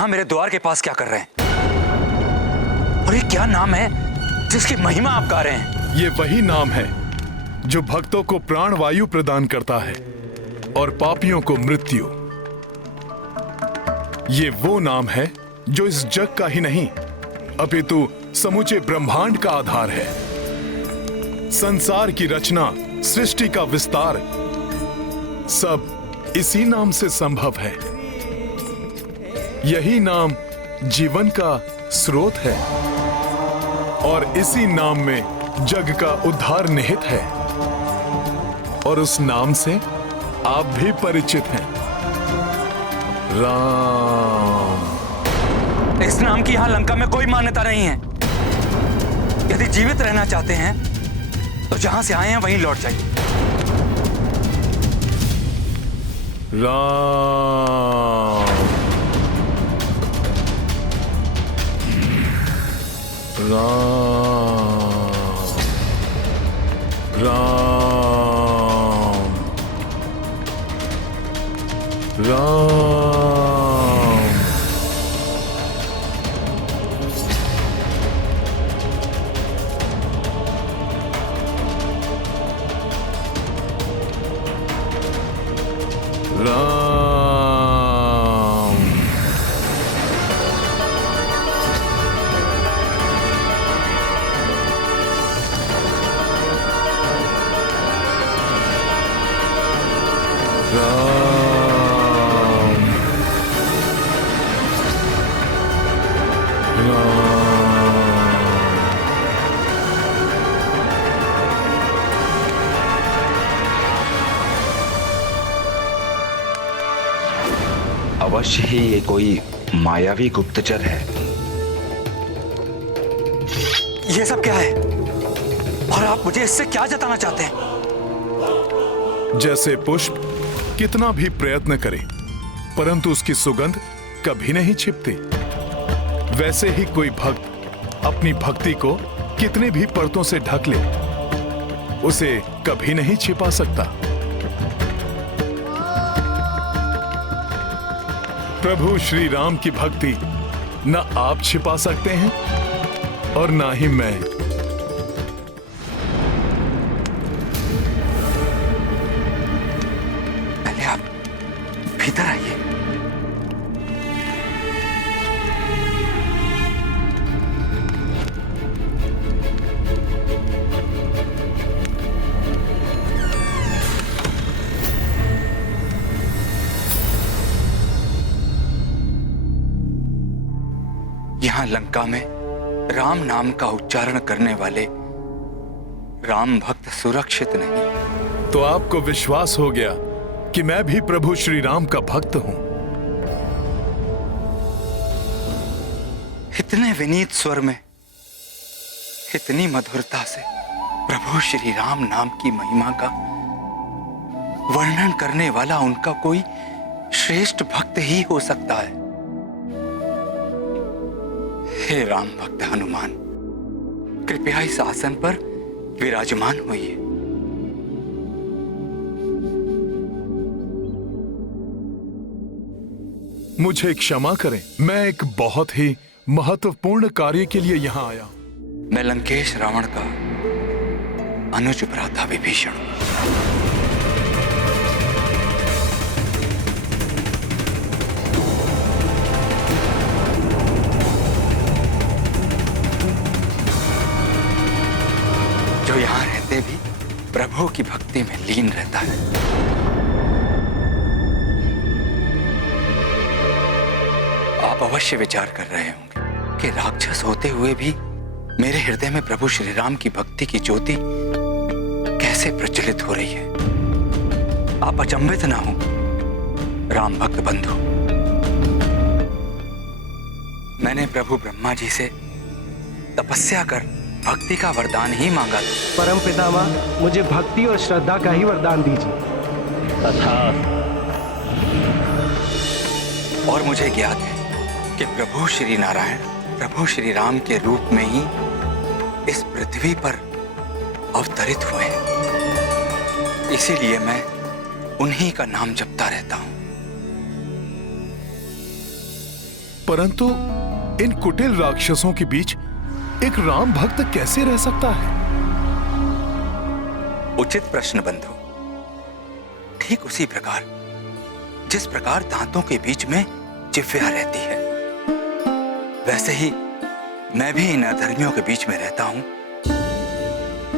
यहाँ मेरे द्वार के पास क्या कर रहे हैं? और ये क्या नाम है जिसकी महिमा आप गा रहे हैं? ये वही नाम है जो भक्तों को प्राण वायु प्रदान करता है और पापियों को मृत्यु। ये वो नाम है जो इस जग का ही नहीं अपितु समूचे ब्रह्मांड का आधार है। संसार की रचना, सृष्टि का विस्तार सब इसी नाम से संभव है। यही नाम जीवन का स्रोत है और इसी नाम में जग का उद्धार निहित है। और उस नाम से आप भी परिचित हैं, राम। इस नाम की यहाँ लंका में कोई मान्यता नहीं है। यदि जीवित रहना चाहते हैं तो जहां से आए हैं वहीं लौट जाइए। राम राम राम राम। अवश्य ही ये कोई मायावी गुप्तचर है। ये सब क्या है और आप मुझे इससे क्या जताना चाहते हैं? जैसे पुष्प कितना भी प्रयत्न करे परंतु उसकी सुगंध कभी नहीं छिपती, वैसे ही कोई भक्त अपनी भक्ति को कितने भी परतों से ढक ले उसे कभी नहीं छिपा सकता। प्रभु श्री राम की भक्ति न आप छिपा सकते हैं और ना ही मैं। पहले आप भीतर आइए। यहां लंका में राम नाम का उच्चारण करने वाले राम भक्त सुरक्षित नहीं। तो आपको विश्वास हो गया कि मैं भी प्रभु श्री राम का भक्त हूं। इतने विनीत स्वर में, इतनी मधुरता से प्रभु श्री राम नाम की महिमा का वर्णन करने वाला उनका कोई श्रेष्ठ भक्त ही हो सकता है। हे राम भक्त हनुमान, कृपया इस आसन पर विराजमान होइए। मुझे क्षमा करें, मैं एक बहुत ही महत्वपूर्ण कार्य के लिए यहाँ आया हूं। मैं लंकेश रावण का अनुज भ्राता विभीषण हूं। जो यहां रहते भी प्रभु की भक्ति में लीन रहता है। आप अवश्य विचार कर रहे होंगे कि राक्षस होते हुए भी मेरे हृदय में प्रभु श्री राम की भक्ति की ज्योति कैसे प्रज्वलित हो रही है। आप अचंभित ना हो राम भक्त बंधु। मैंने प्रभु ब्रह्मा जी से तपस्या कर भक्ति का वरदान ही मांगा था। परम पितामह, मुझे भक्ति और श्रद्धा का ही वरदान दीजिए। और मुझे ज्ञात है कि प्रभु श्री नारायण प्रभु श्री राम के रूप में ही इस पृथ्वी पर अवतरित हुए हैं। इसीलिए मैं उन्हीं का नाम जपता रहता हूं। परंतु इन कुटिल राक्षसों के बीच एक राम भक्त कैसे रह सकता है? उचित प्रश्न बंधु। ठीक उसी प्रकार जिस प्रकार दांतों के बीच में जिह्वा रहती है, वैसे ही मैं भी इन अधर्मियों के बीच में रहता हूं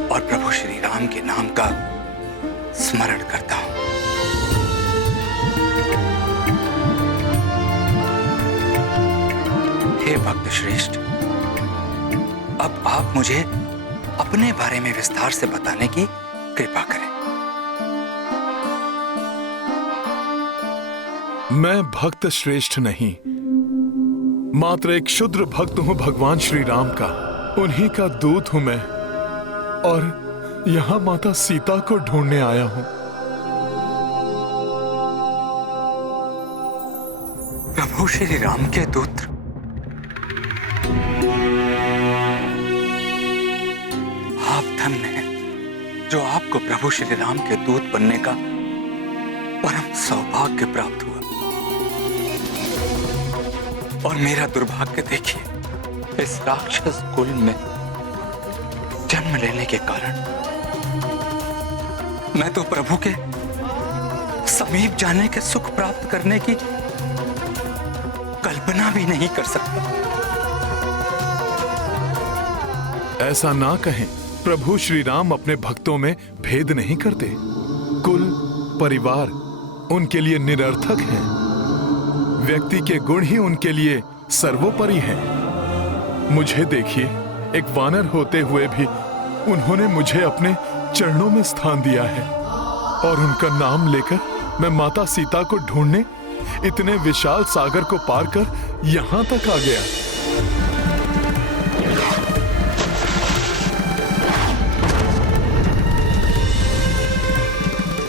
और प्रभु श्री राम के नाम का स्मरण करता हूं। हे भक्त श्रेष्ठ, अब आप मुझे अपने बारे में विस्तार से बताने की कृपा करें। मैं भक्त श्रेष्ठ नहीं, मात्र एक क्षुद्र भक्त हूं भगवान श्री राम का। उन्हीं का दूत हूं मैं और यहां माता सीता को ढूंढने आया हूं। प्रभु श्री राम के दूत, आप धन्य हैं जो आपको प्रभु श्री राम के दूत बनने का परम सौभाग्य प्राप्त हुआ। और मेरा दुर्भाग्य देखिए, इस राक्षस कुल में जन्म लेने के कारण मैं तो प्रभु के समीप जाने के सुख प्राप्त करने की कल्पना भी नहीं कर सकता। ऐसा ना कहें, प्रभु श्री राम अपने भक्तों में भेद नहीं करते। कुल, परिवार उनके लिए निरर्थक हैं। व्यक्ति के गुण ही उनके लिए सर्वोपरि हैं। मुझे देखिए, एक वानर होते हुए भी उन्होंने मुझे अपने चरणों में स्थान दिया है और उनका नाम लेकर मैं माता सीता को ढूंढने इतने विशाल सागर को पार कर यहां तक आ गया।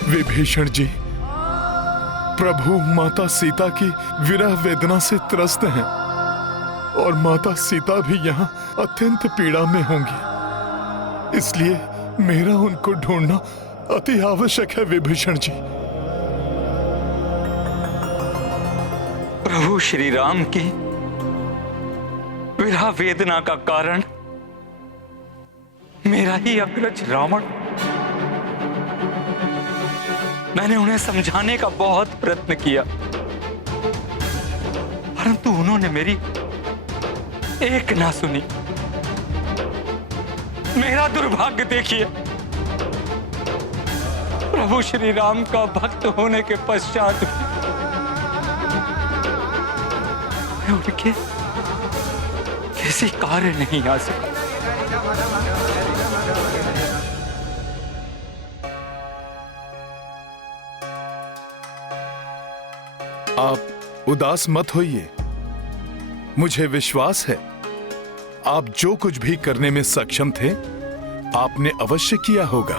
विभीषण जी, प्रभु माता सीता की विरह वेदना से त्रस्त हैं और माता सीता भी यहाँ अत्यंत पीड़ा में होंगी, इसलिए मेरा उनको ढूंढना अति आवश्यक है। विभीषण जी, प्रभु श्री राम की विरह वेदना का कारण मेरा ही अग्रज रावण। मैंने उन्हें समझाने का बहुत प्रयत्न किया, परंतु उन्होंने मेरी एक ना सुनी। मेरा दुर्भाग्य देखिए, प्रभु श्री राम का भक्त होने के पश्चात मैं उनके किसी कार्य नहीं आ सका। आप उदास मत होइए। मुझे विश्वास है आप जो कुछ भी करने में सक्षम थे, आपने अवश्य किया होगा।